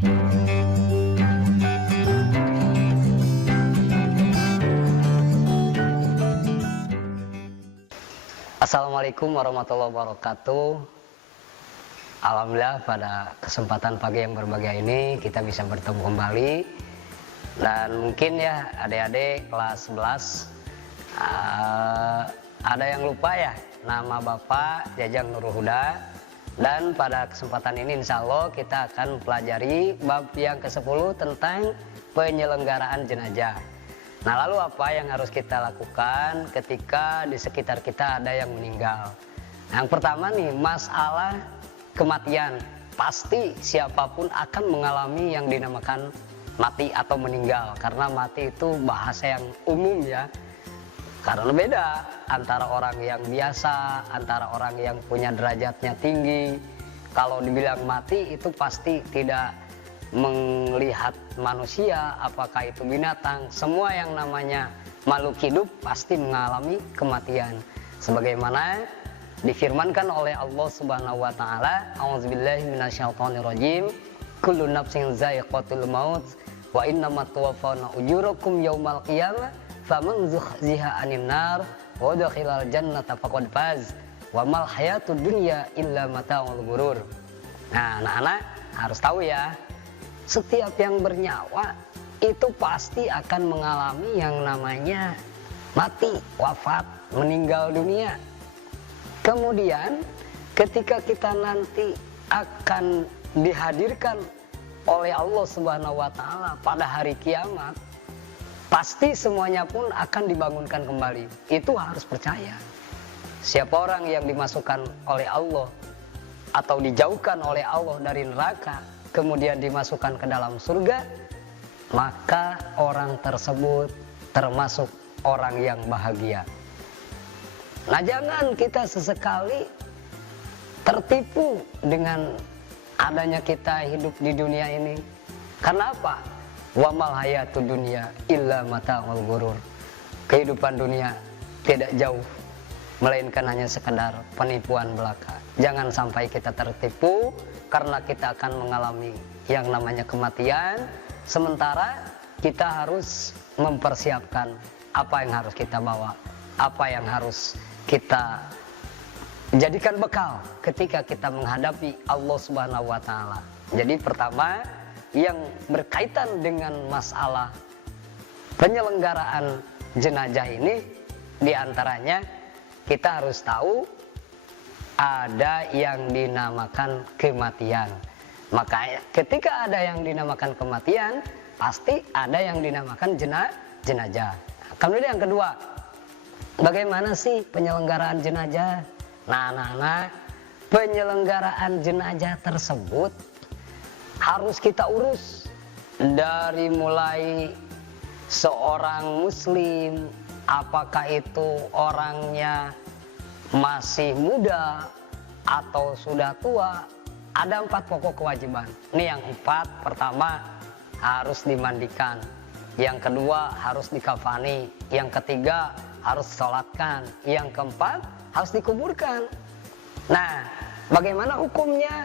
Assalamualaikum warahmatullahi wabarakatuh. Alhamdulillah pada kesempatan pagi yang berbahagia ini kita bisa bertemu kembali. Dan mungkin ya adik-adik kelas 11 ada yang lupa ya nama Bapak Jajang Nurul Huda. Dan pada kesempatan ini insya Allah kita akan pelajari bab yang ke-10 tentang penyelenggaraan jenazah. Nah, lalu apa yang harus kita lakukan ketika di sekitar kita ada yang meninggal? Yang pertama nih, masalah kematian. Pasti siapapun akan mengalami yang dinamakan mati atau meninggal. Karena mati itu bahasa yang umum ya. Karena beda antara orang yang biasa, antara orang yang punya derajatnya tinggi. Kalau dibilang mati itu pasti tidak melihat manusia, apakah itu binatang, semua yang namanya makhluk hidup pasti mengalami kematian. Sebagaimana difirmankan oleh Allah Subhanahu wa taala, A'udzubillahi minasyaitonirrajim, kullu nafsin za'iqatul maut wa innamat tuwaffawna ujurakum yaumal qiyamah faman zuhziha 'anil nar wa udkhilal jannata faqad faz wa mal hayatud dunya illa mata'ul ghurur. Nah, anak-anak harus tahu ya, setiap yang bernyawa itu pasti akan mengalami yang namanya mati, wafat, meninggal dunia. Kemudian ketika kita nanti akan dihadirkan oleh Allah Subhanahu wa taala pada hari kiamat, pasti semuanya pun akan dibangunkan kembali. Itu harus percaya. Siapa orang yang dimasukkan oleh Allah atau dijauhkan oleh Allah dari neraka, kemudian dimasukkan ke dalam surga, maka orang tersebut termasuk orang yang bahagia. Nah, jangan kita sesekali tertipu dengan adanya kita hidup di dunia ini. Karena apa? Wa mal hayatud dunya illa mata'ul ghurur. Kehidupan dunia tidak jauh, melainkan hanya sekedar penipuan belaka. Jangan sampai kita tertipu, karena kita akan mengalami yang namanya kematian. Sementara kita harus mempersiapkan apa yang harus kita bawa, apa yang harus kita jadikan bekal ketika kita menghadapi Allah Subhanahu wa taala. Jadi pertama yang berkaitan dengan masalah penyelenggaraan jenazah ini, diantaranya kita harus tahu ada yang dinamakan kematian. Maka ketika ada yang dinamakan kematian, pasti ada yang dinamakan jenazah. Kemudian yang kedua, bagaimana sih penyelenggaraan jenazah? Nah, penyelenggaraan jenazah tersebut harus kita urus dari mulai seorang muslim, apakah itu orangnya masih muda atau sudah tua. Ada 4 pokok kewajiban. Ini yang 4. Pertama, harus dimandikan. Yang kedua, harus dikafani. Yang ketiga, harus disolatkan. Yang keempat, harus dikuburkan. Nah, bagaimana hukumnya?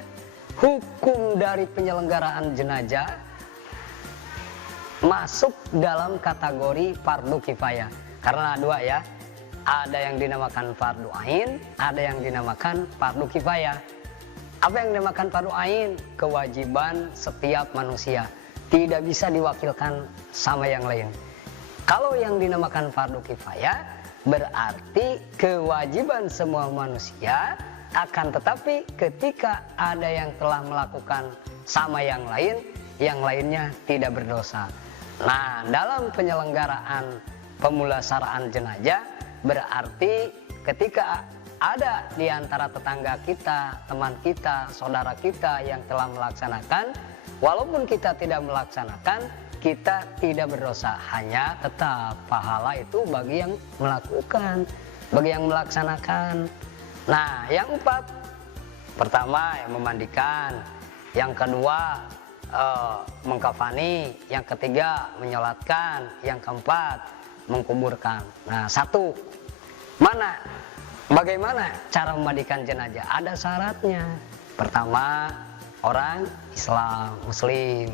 Hukum dari penyelenggaraan jenazah masuk dalam kategori fardu kifayah. Karena dua ya, ada yang dinamakan fardu ain, ada yang dinamakan fardu kifayah. Apa yang dinamakan fardu ain? Kewajiban setiap manusia, tidak bisa diwakilkan sama yang lain. Kalau yang dinamakan fardu kifayah berarti kewajiban semua manusia, akan tetapi ketika ada yang telah melakukan sama yang lain, yang lainnya tidak berdosa. Nah, dalam penyelenggaraan pemulasaraan jenazah berarti ketika ada di antara tetangga kita, teman kita, saudara kita yang telah melaksanakan, walaupun kita tidak melaksanakan, kita tidak berdosa, hanya tetap pahala itu bagi yang melakukan, bagi yang melaksanakan. Nah, yang 4, pertama yang memandikan, yang kedua mengkafani, yang ketiga menyolatkan, yang keempat mengkuburkan. Nah, 1, bagaimana cara memandikan jenazah? Ada syaratnya. Pertama, orang Islam, Muslim.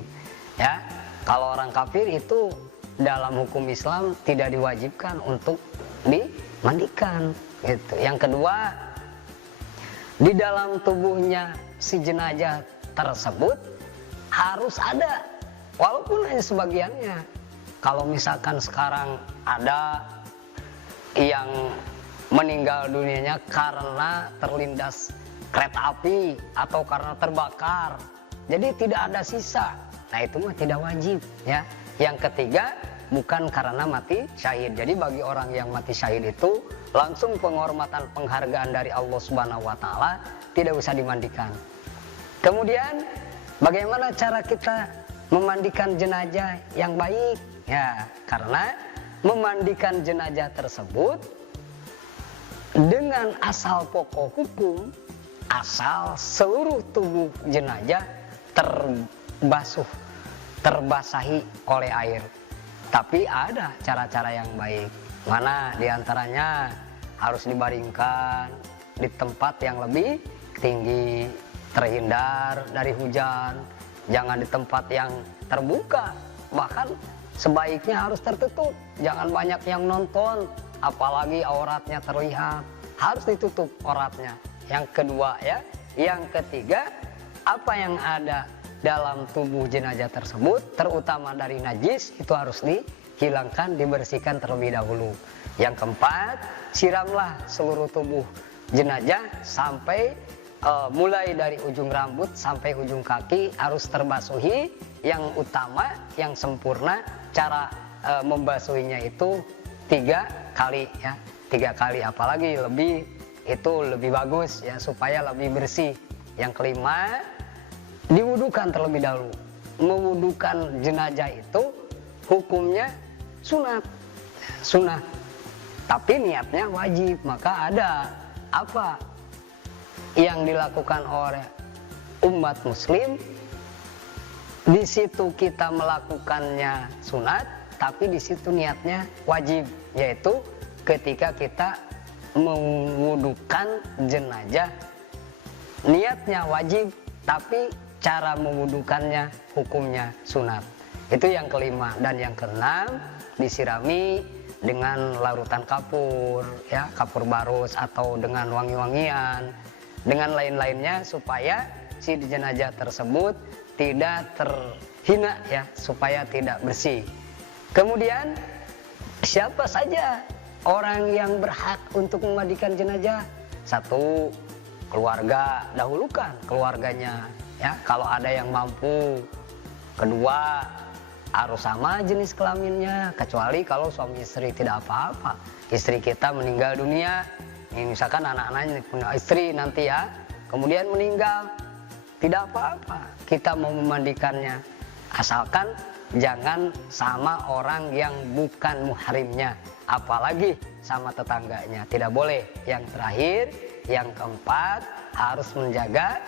Ya, kalau orang kafir itu dalam hukum Islam tidak diwajibkan untuk dimandikan. Gitu. Yang kedua, di dalam tubuhnya si jenazah tersebut harus ada, walaupun hanya sebagiannya. Kalau misalkan sekarang ada yang meninggal dunianya karena terlindas kereta api atau karena terbakar, jadi tidak ada sisa, nah itu mah tidak wajib ya. Yang ketiga, bukan karena mati syahid. Jadi bagi orang yang mati syahid itu langsung penghormatan, penghargaan dari Allah Subhanahu wa taala, tidak usah dimandikan. Kemudian bagaimana cara kita memandikan jenazah yang baik? Ya, karena memandikan jenazah tersebut dengan asal pokok hukum, asal seluruh tubuh jenazah terbasahi oleh air. Tapi ada cara-cara yang baik. Mana diantaranya harus dibaringkan di tempat yang lebih tinggi, terhindar dari hujan, jangan di tempat yang terbuka, bahkan sebaiknya harus tertutup, jangan banyak yang nonton, apalagi auratnya terlihat, harus ditutup auratnya. Yang kedua ya, yang ketiga, apa yang ada dalam tubuh jenazah tersebut, terutama dari najis, itu harus dihilangkan, dibersihkan terlebih dahulu. Yang keempat, siramlah seluruh tubuh jenazah sampai mulai dari ujung rambut sampai ujung kaki harus terbasuhi. Yang utama, yang sempurna, cara membasuhinya itu 3 kali ya, 3 kali, apalagi lebih itu lebih bagus ya, supaya lebih bersih. Yang kelima, diwudukan terlebih dahulu. Mewudukan jenazah itu hukumnya sunat, tapi niatnya wajib. Maka ada apa yang dilakukan oleh umat muslim, di situ kita melakukannya sunat, tapi di situ niatnya wajib, yaitu ketika kita mewudukan jenazah, niatnya wajib, tapi cara mewudukannya hukumnya sunat. Itu yang kelima. Dan yang keenam, disirami dengan larutan kapur ya, kapur barus atau dengan wangi-wangian, dengan lain-lainnya, supaya si jenazah tersebut tidak terhina ya, supaya tidak bersih. Kemudian siapa saja orang yang berhak untuk memandikan jenazah? 1, keluarga, dahulukan keluarganya ya, kalau ada yang mampu. Kedua, harus sama jenis kelaminnya, kecuali kalau suami istri tidak apa-apa. Istri kita meninggal dunia, ini misalkan anak-anaknya punya istri nanti ya, kemudian meninggal, tidak apa-apa kita mau memandikannya, asalkan jangan sama orang yang bukan muhrimnya, apalagi sama tetangganya, tidak boleh. Yang terakhir, yang keempat, harus menjaga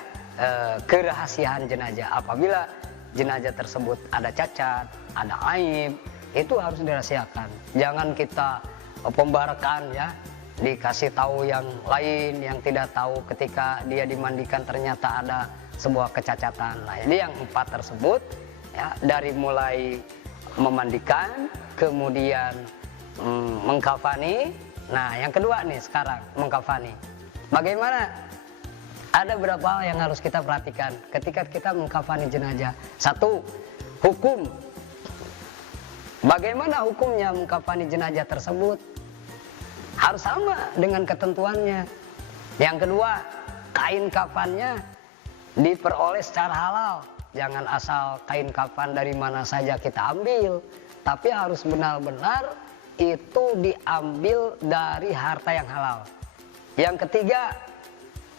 kerahasiaan jenazah. Apabila jenazah tersebut ada cacat, ada aib, itu harus dirahasiakan. Jangan kita pembarkan ya, dikasih tahu yang lain yang tidak tahu, ketika dia dimandikan ternyata ada sebuah kecacatan. Nah, ini yang 4 tersebut ya, dari mulai memandikan, kemudian mengkafani. Nah, yang kedua nih sekarang, mengkafani. Bagaimana? Ada beberapa hal yang harus kita perhatikan ketika kita mengkafani jenazah. 1, hukum. Bagaimana hukumnya mengkafani jenazah tersebut? Harus sama dengan ketentuannya. Yang kedua, kain kafannya diperoleh secara halal. Jangan asal kain kafan dari mana saja kita ambil, tapi harus benar-benar itu diambil dari harta yang halal. Yang ketiga,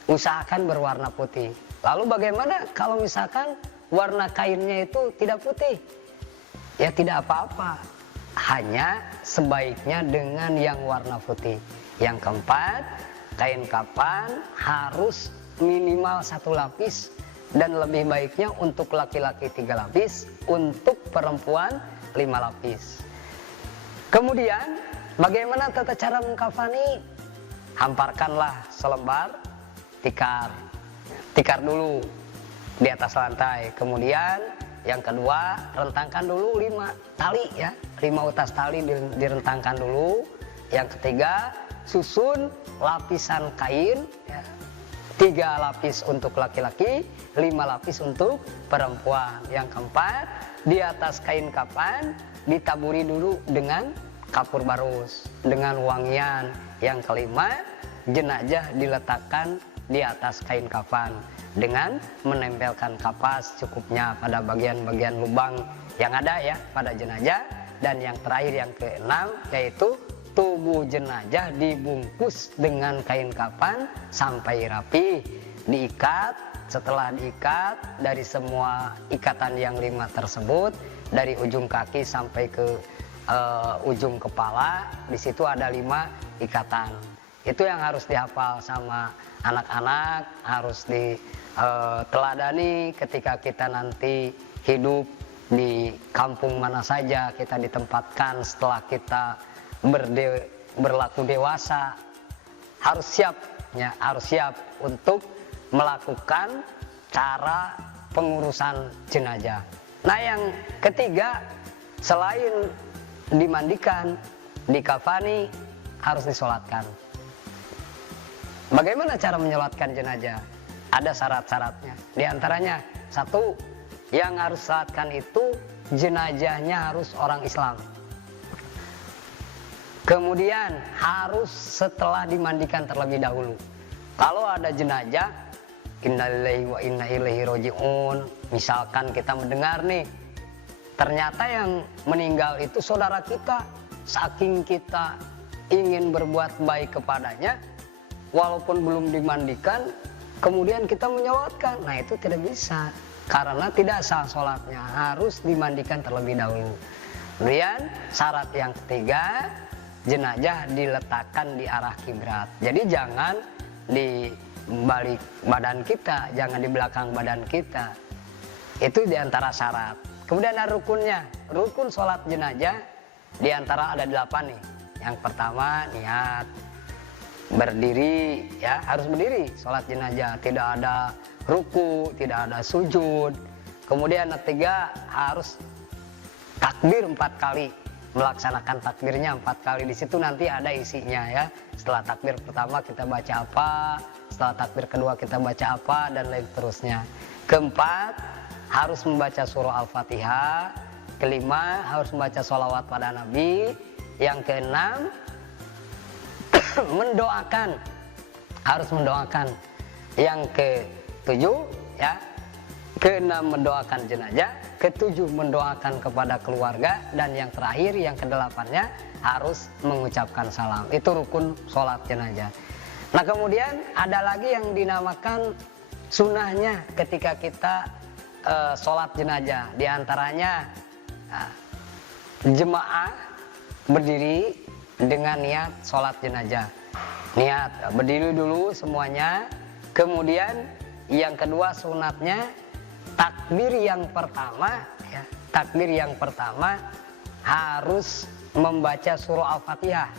usahakan berwarna putih. Lalu bagaimana kalau misalkan warna kainnya itu tidak putih? Ya tidak apa-apa, hanya sebaiknya dengan yang warna putih. Yang keempat, kain kafan harus minimal 1 lapis, dan lebih baiknya untuk laki-laki 3 lapis, untuk perempuan 5 lapis. Kemudian bagaimana tata cara mengkafani? Hamparkanlah selembar tikar dulu di atas lantai. Kemudian yang kedua, rentangkan dulu 5 tali ya, 5 utas tali direntangkan dulu. Yang ketiga, susun lapisan kain ya, 3 lapis untuk laki-laki, 5 lapis untuk perempuan. Yang keempat, di atas kain kafan ditaburi dulu dengan kapur barus dengan wangian. Yang kelima, jenazah diletakkan di atas kain kafan dengan menempelkan kapas cukupnya pada bagian-bagian lubang yang ada ya pada jenazah. Dan yang terakhir, yang keenam, yaitu tubuh jenazah dibungkus dengan kain kafan sampai rapi, diikat. Setelah diikat, dari semua ikatan yang 5 tersebut, dari ujung kaki sampai ke ujung kepala, di situ ada 5 ikatan. Itu yang harus dihafal sama anak-anak, harus diteladani ketika kita nanti hidup di kampung mana saja kita ditempatkan setelah kita berlaku dewasa. Harus siap ya, harus siap untuk melakukan cara pengurusan jenazah. Nah, yang ketiga, selain dimandikan, dikafani, harus disolatkan. Bagaimana cara menyolatkan jenazah? Ada syarat-syaratnya. Di antaranya, 1, yang harus solatkan itu jenazahnya harus orang Islam. Kemudian harus setelah dimandikan terlebih dahulu. Kalau ada jenazah, innalillahi wa inna ilaihi roji'un, misalkan kita mendengar nih, ternyata yang meninggal itu saudara kita, saking kita ingin berbuat baik kepadanya, walaupun belum dimandikan, kemudian kita menyolatkan. Nah, itu tidak bisa, karena tidak sah sholatnya, harus dimandikan terlebih dahulu. Kemudian syarat yang ketiga, jenazah diletakkan di arah kiblat. Jadi jangan di balik badan kita, jangan di belakang badan kita. Itu diantara syarat. Kemudian ada rukunnya. Rukun sholat jenazah diantara ada 8 nih. Yang pertama, niat. Berdiri ya, harus berdiri sholat jenazah, tidak ada ruku, tidak ada sujud. Kemudian yang ketiga, harus takbir 4 kali, melaksanakan takbirnya 4 kali. Di situ nanti ada isinya ya. Setelah takbir pertama kita baca apa, setelah takbir kedua kita baca apa, dan lain terusnya. Keempat, harus membaca surah Al-Fatihah. Kelima, harus membaca sholawat pada Nabi. Yang keenam, mendoakan, harus mendoakan. Yang ketujuh ya, keenam mendoakan jenazah, ketujuh mendoakan kepada keluarga, dan yang terakhir, yang kedelapannya, harus mengucapkan salam. Itu rukun sholat jenazah. Nah, kemudian ada lagi yang dinamakan sunnahnya ketika kita sholat jenazah. Di antaranya jemaah berdiri dengan niat sholat jenazah. Niat berdiri dulu semuanya. Kemudian yang kedua, sunatnya takbir yang pertama ya, takbir yang pertama harus membaca surah Al-Fatihah.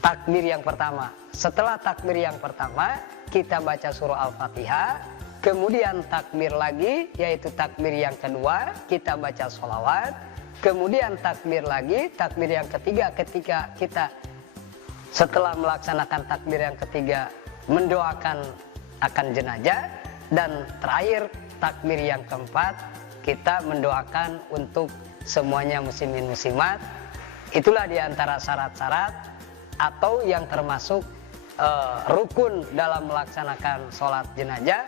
Takbir yang pertama. Setelah takbir yang pertama, kita baca surah Al-Fatihah. Kemudian takbir lagi, yaitu takbir yang kedua, kita baca sholawat. Kemudian takbir lagi, takbir yang ketiga, ketika kita setelah melaksanakan takbir yang ketiga, mendoakan akan jenazah. Dan terakhir, takbir yang keempat, kita mendoakan untuk semuanya muslimin muslimat. Itulah diantara syarat-syarat atau yang termasuk rukun dalam melaksanakan sholat jenazah.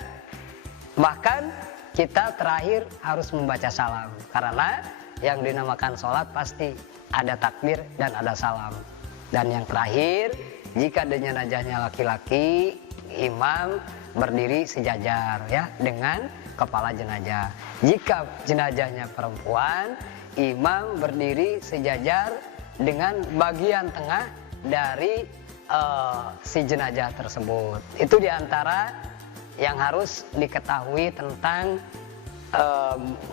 Bahkan kita terakhir harus membaca salam, karena yang dinamakan sholat pasti ada takbir dan ada salam. Dan yang terakhir, jika jenazahnya laki-laki, imam berdiri sejajar ya dengan kepala jenazah. Jika jenazahnya perempuan, imam berdiri sejajar dengan bagian tengah dari si jenazah tersebut. Itu diantara yang harus diketahui tentang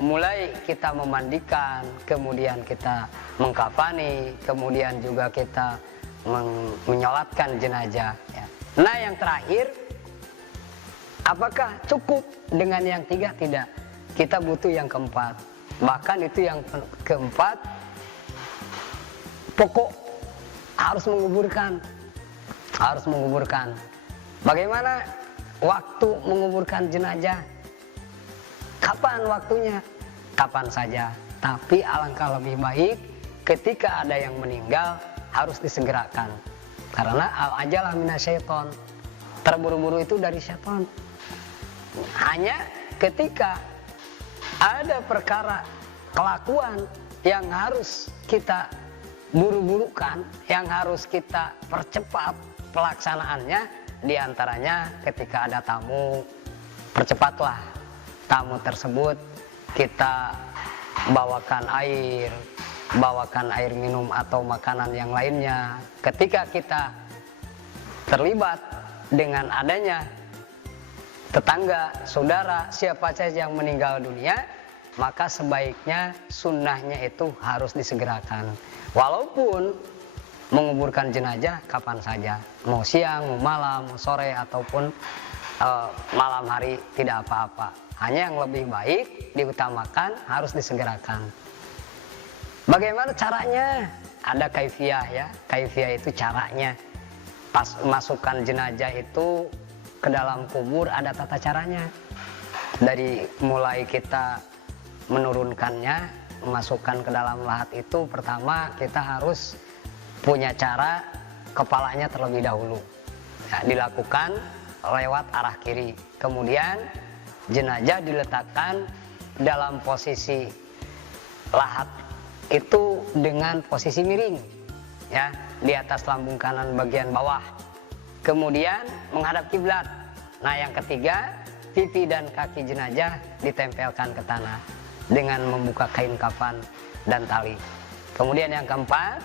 mulai kita memandikan, kemudian kita mengkafani, kemudian juga kita menyolatkan jenazah ya. Nah, yang terakhir, Apakah cukup dengan yang 3? Tidak. Kita butuh yang keempat. Bahkan itu yang keempat pokok, harus menguburkan. Harus menguburkan. Bagaimana waktu menguburkan jenazah? Kapan waktunya? Kapan saja. Tapi alangkah lebih baik ketika ada yang meninggal harus disegerakan. Karena al-ajalah minasyaiton. Terburu-buru itu dari syaitan. Hanya ketika ada perkara kelakuan yang harus kita buru-burukan, yang harus kita percepat pelaksanaannya, diantaranya ketika ada tamu, percepatlah tamu tersebut, kita bawakan air minum atau makanan yang lainnya. Ketika kita terlibat dengan adanya tetangga, saudara, siapa saja yang meninggal dunia, maka sebaiknya sunnahnya itu harus disegerakan. Walaupun menguburkan jenazah kapan saja, mau siang, mau malam, mau sore, ataupun malam hari, tidak apa-apa. Hanya yang lebih baik diutamakan harus disegerakan. Bagaimana caranya? Ada kaifiah ya, kaifiah itu caranya. Pas masukkan jenazah itu ke dalam kubur ada tata caranya. Dari mulai kita menurunkannya, memasukkan ke dalam lahat itu, pertama kita harus punya cara kepalanya terlebih dahulu. Ya, dilakukan lewat arah kiri. Kemudian jenazah diletakkan dalam posisi lahat itu dengan posisi miring, ya, di atas lambung kanan bagian bawah. Kemudian menghadap kiblat. Nah, yang ketiga, pipi dan kaki jenazah ditempelkan ke tanah dengan membuka kain kafan dan tali. Kemudian yang keempat,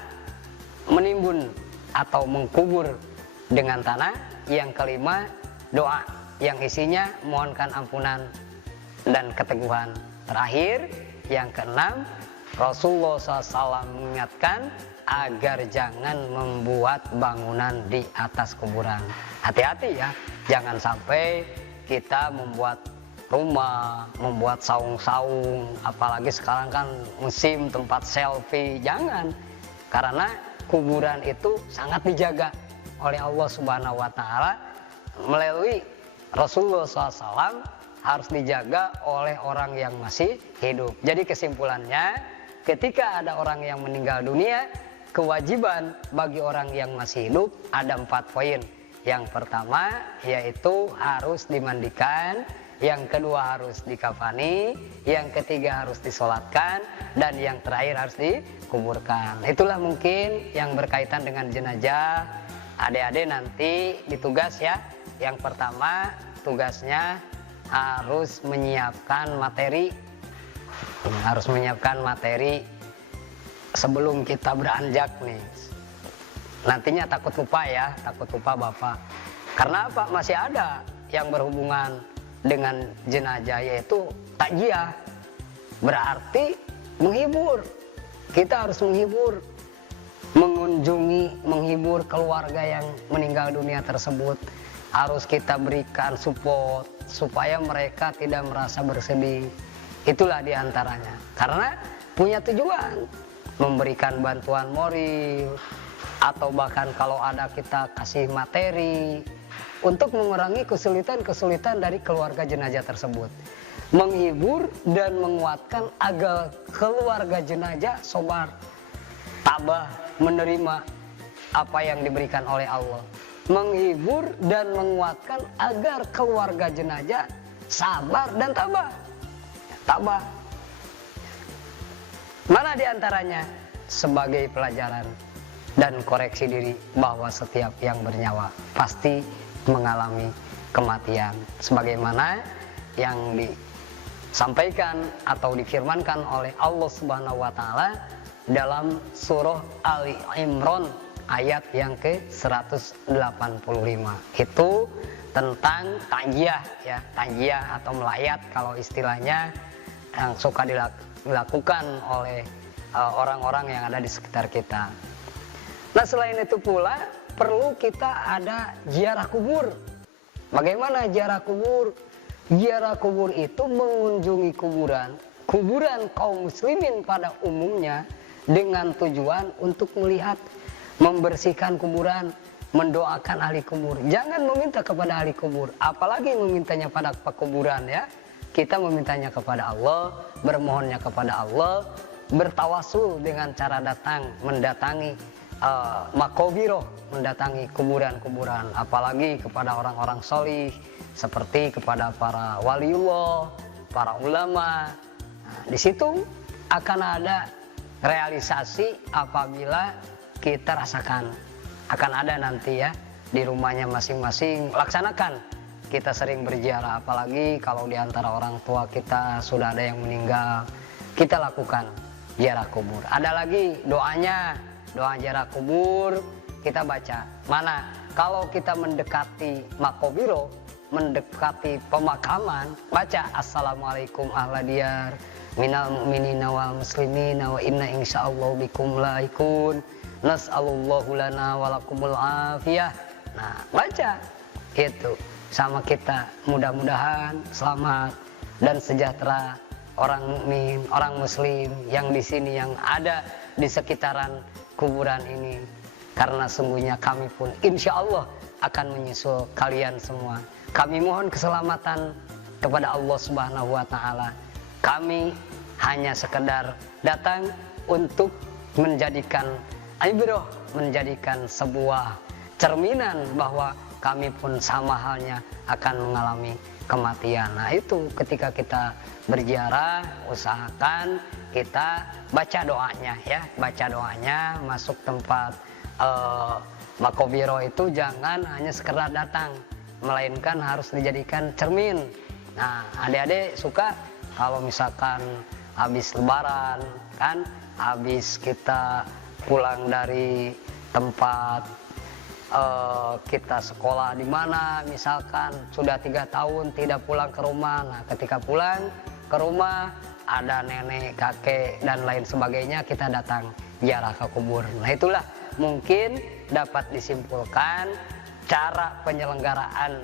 menimbun atau mengkubur dengan tanah. Yang kelima, doa yang isinya mohonkan ampunan dan keteguhan. Terakhir, yang keenam, Rasulullah SAW mengingatkan agar jangan membuat bangunan di atas kuburan. Hati-hati ya, jangan sampai kita membuat rumah, membuat saung-saung, apalagi sekarang kan musim tempat selfie, jangan. Karena kuburan itu sangat dijaga oleh Allah Subhanahu wa Ta'ala, melalui Rasulullah SAW harus dijaga oleh orang yang masih hidup. Jadi kesimpulannya, ketika ada orang yang meninggal dunia, kewajiban bagi orang yang masih hidup ada 4 poin. Yang pertama yaitu harus dimandikan, yang kedua harus dikafani, yang ketiga harus disolatkan, dan yang terakhir harus dikuburkan. Itulah mungkin yang berkaitan dengan jenazah. Adik-adik nanti ditugas ya. Yang pertama tugasnya harus menyiapkan materi. Harus menyiapkan materi sebelum kita beranjak nih. Nantinya takut lupa ya, takut lupa Bapak. Karena apa? Masih ada yang berhubungan dengan jenazah, yaitu takziah. Berarti menghibur. Kita harus menghibur, mengunjungi, menghibur keluarga yang meninggal dunia tersebut. Harus kita berikan support supaya mereka tidak merasa bersedih. Itulah diantaranya. Karena punya tujuan memberikan bantuan moral, atau bahkan kalau ada kita kasih materi untuk mengurangi kesulitan-kesulitan dari keluarga jenazah tersebut. Menghibur dan menguatkan agar keluarga jenazah sabar, tabah menerima apa yang diberikan oleh Allah. Menghibur dan menguatkan agar keluarga jenazah sabar dan tabah. Tabah. Mana diantaranya? Sebagai pelajaran dan koreksi diri bahwa setiap yang bernyawa pasti mengalami kematian. Sebagaimana yang disampaikan atau difirmankan oleh Allah Subhanahu wa Ta'ala dalam surah Ali Imran ayat yang ke-185. Itu tentang takziah ya, takziah atau melayat kalau istilahnya, yang suka dilakukan oleh orang-orang yang ada di sekitar kita. Nah, selain itu pula perlu kita ada ziarah kubur. Bagaimana ziarah kubur? Ziarah kubur itu mengunjungi kuburan kaum muslimin pada umumnya dengan tujuan untuk melihat, membersihkan kuburan, mendoakan ahli kubur. Jangan meminta kepada ahli kubur, apalagi memintanya pada pekuburan ya. Kita memintanya kepada Allah, bermohonnya kepada Allah, bertawasul dengan cara mendatangi makobiro, mendatangi kuburan-kuburan, apalagi kepada orang-orang solih, seperti kepada para waliullah, para ulama. Nah, di situ akan ada realisasi apabila kita rasakan. Akan ada nanti ya, di rumahnya masing-masing, laksanakan. Kita sering berziarah, apalagi kalau di antara orang tua kita sudah ada yang meninggal, kita lakukan ziarah kubur. Ada lagi doanya, doa ziarah kubur kita baca. Mana? Kalau kita mendekati makobiro, mendekati pemakaman, baca Assalamualaikum ahla diyar minal mu'minina wal muslimina wa inna insyaallah bikum laikun nas'alullahu lana walakumul afiyah. Nah, baca itu sama kita, mudah-mudahan selamat dan sejahtera orang mukmin, orang muslim yang di sini, yang ada di sekitaran kuburan ini. Karena sungguhnya kami pun insya Allah akan menyusul kalian semua. Kami mohon keselamatan kepada Allah Subhanahu wa Ta'ala. Kami hanya sekedar datang untuk menjadikan ibrah, menjadikan sebuah cerminan bahwa kami pun sama halnya akan mengalami kematian. Nah, itu ketika kita berziarah, usahakan kita baca doanya ya, baca doanya. Masuk tempat makobiro itu jangan hanya sekedar datang, melainkan harus dijadikan cermin. Nah, adik-adik suka kalau misalkan habis lebaran kan, habis kita pulang dari tempat kita sekolah di mana, misalkan sudah 3 tahun tidak pulang ke rumah. Nah, ketika pulang ke rumah ada nenek, kakek dan lain sebagainya, kita datang ziarah ke kubur. Nah, itulah mungkin dapat disimpulkan cara penyelenggaraan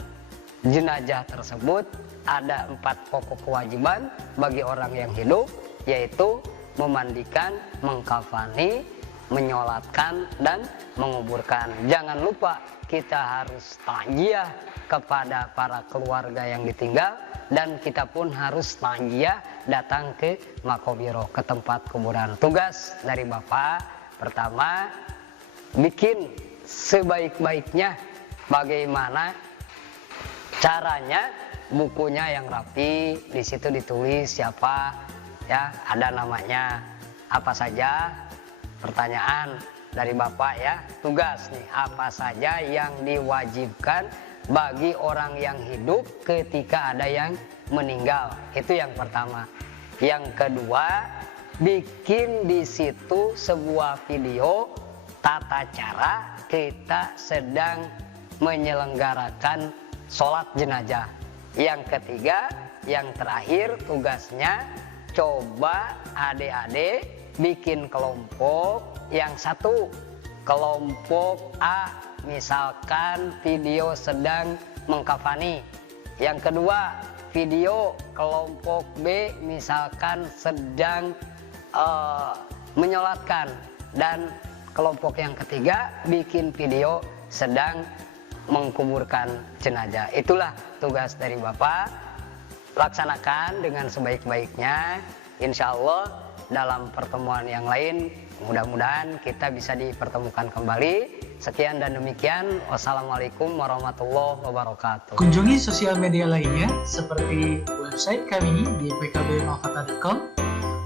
jenazah tersebut. Ada 4 pokok kewajiban bagi orang yang hidup, yaitu memandikan, mengkafani, menyolatkan dan menguburkan. Jangan lupa kita harus takziah kepada para keluarga yang ditinggal, dan kita pun harus takziah datang ke makobiro, ke tempat kuburan. Tugas dari Bapak pertama, bikin sebaik-baiknya bagaimana caranya, bukunya yang rapi, di situ ditulis siapa ya, ada namanya, apa saja. Pertanyaan dari Bapak ya, tugas nih, apa saja yang diwajibkan bagi orang yang hidup ketika ada yang meninggal? Itu yang pertama. Yang kedua, bikin di situ sebuah video tata cara kita sedang menyelenggarakan sholat jenazah. Yang ketiga, yang terakhir, tugasnya coba adik-adik bikin kelompok. Yang satu, kelompok A, misalkan video sedang mengkafani. Yang kedua, video kelompok B misalkan sedang menyolatkan. Dan kelompok yang ketiga bikin video sedang mengkuburkan jenazah. Itulah tugas dari Bapak. Laksanakan dengan sebaik-baiknya. Insya Allah dalam pertemuan yang lain mudah-mudahan kita bisa dipertemukan kembali. Sekian dan demikian. Wassalamualaikum warahmatullahi wabarakatuh. Kunjungi sosial media lainnya seperti website kami di pkbmalkata.com,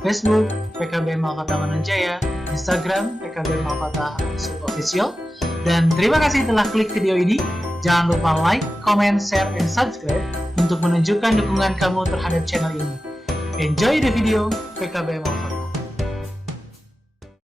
Facebook PKB Malkata Mananjaya, Instagram PKB Malkata _official. Dan terima kasih telah klik video ini. Jangan lupa like, comment, share, dan subscribe untuk menunjukkan dukungan kamu terhadap channel ini. Enjoy the video PKB Malkata.